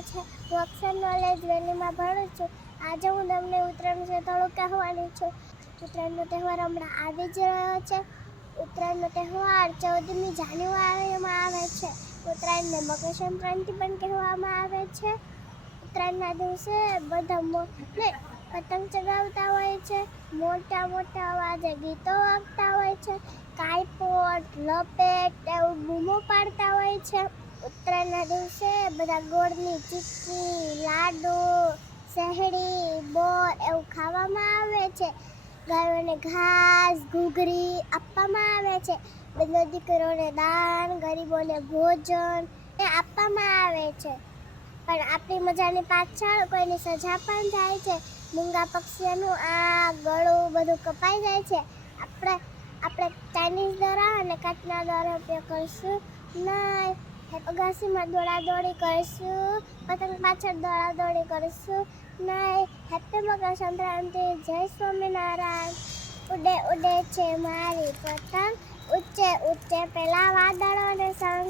મજામાં છે. હું અક્ષર નોલેજ વેલીમાં ભણું છું. આજે હું તમને ઉત્તરાયણ વિશે થોડું કહેવાની છું. ઉત્તરાયણનો તહેવાર હમણાં આવી જ રહ્યો છે. ઉત્તરાયણનો તહેવાર 14મી જાન્યુઆરીમાં આવે છે. ઉત્તરાયણને મકર સંક્રાંતિ પણ કહેવામાં આવે છે. ઉત્તરાયણના દિવસે બધા પતંગ ચગાવતા હોય છે. મોટા મોટા અવાજે ગીતો વાગતા હોય છે. કાઈપોટ, લપેટ એવું બૂમો પાડતા હોય છે. ઉત્તરાયણના દિવસે બધા ગોળની ચીક્કી, લાડુ, શહેડી, બોર એવું ખાવામાં આવે છે. ગાયોને ઘાસ, ઘૂઘરી આપવામાં આવે છે. બધા દીકરીઓને દાન, ગરીબોને ભોજન આપવામાં આવે છે. પણ આપણી મજાની પાછળ કોઈની સજા પણ થાય છે. મૂંગા પક્ષીઓનું આંખ, ગળું બધું કપાઈ જાય છે. આપણે ચાઇનીઝ દોરા અને કાચના દોરા ઉપયોગ કરશું નહીં. અગાસીમાં દોડાદોડી કરીશું, પતંગ પાછળ દોડાદોડી કરીશું નહીં. હેપી મકર સંક્રાંતિ, જય સ્વામિનારાયણ. ઉડે ઉડે છે મારી પતંગ, ઊંચે ઊંચે પેલા વાદળોને સંગ.